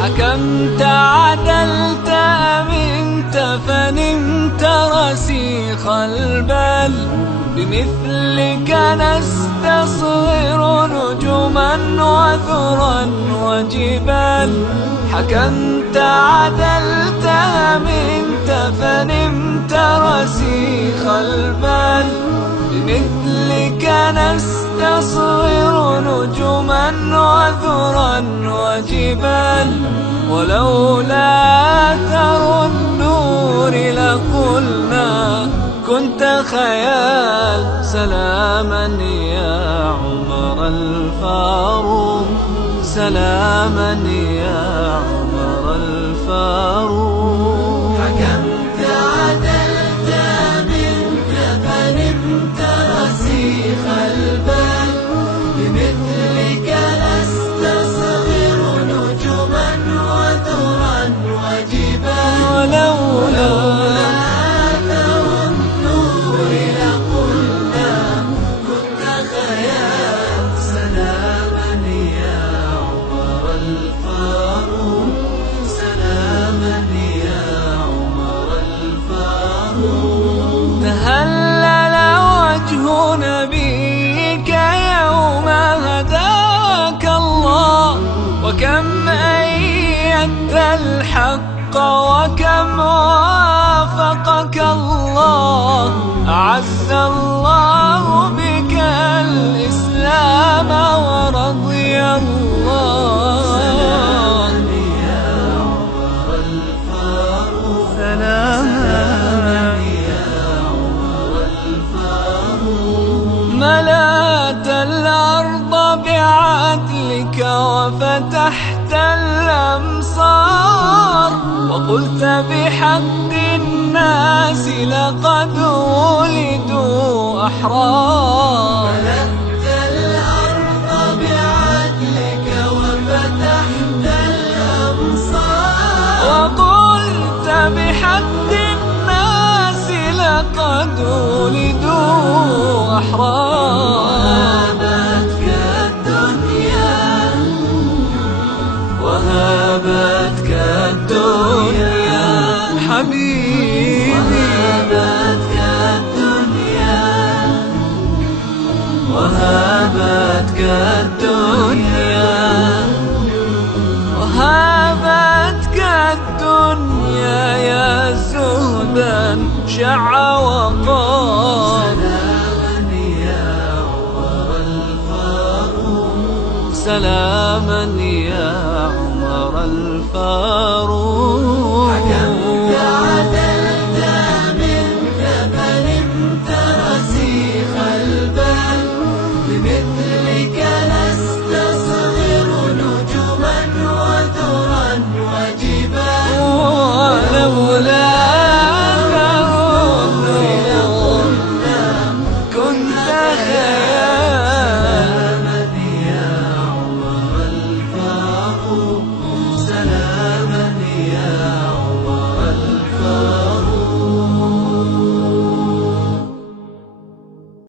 حكمت عدلت أمنت فنمت رسيخ البال، بمثلك نستصغر نجما وذرا وجبال. حكمت عدلت أمنت فنمت رسيخ البال، بمثلك نستصغر نجما وذرا وجبال. ولولا أثر النور لقلنا كنت خيال. سلاما يا عمر الفاروق، سلاما يا عمر الفاروق. حكمت عدلت منك فنمت رسيخ البال، بمثلك نستصغر نجما وذرا وجبال. ولولا أثر النور لقلنا كنت خيال. سلاما يا عمر الفاروق، سلاما يا عمر الفاروق. تهلل وجه نبيك يوم هداك الله، وكم أيدت الحق وكم وافقك الله. أعز الله بك الإسلام ورضي الله. سلاما يا عمر الفاروق، سلاما يا عمر الفاروق. ملأت الأرض بعدلك وفتحت الأمصار، وقلت بحق الناس لقد ولدوا أحرار. ملأت الأرض بعدلك وفتحت الأمصار، وقلت بحق الناس لقد ولدوا أحرار. وهابتك الدنيا حبيبي، وهابتك الدنيا، وهابتك الدنيا، وهابتك الدنيا يا زهدا شع وقار. سلاما يا عمر الفاروق، سلاما يا عمر الفاروق. حكمت عدلت منك فنمت رسيخ البال، بمثلك نستغفر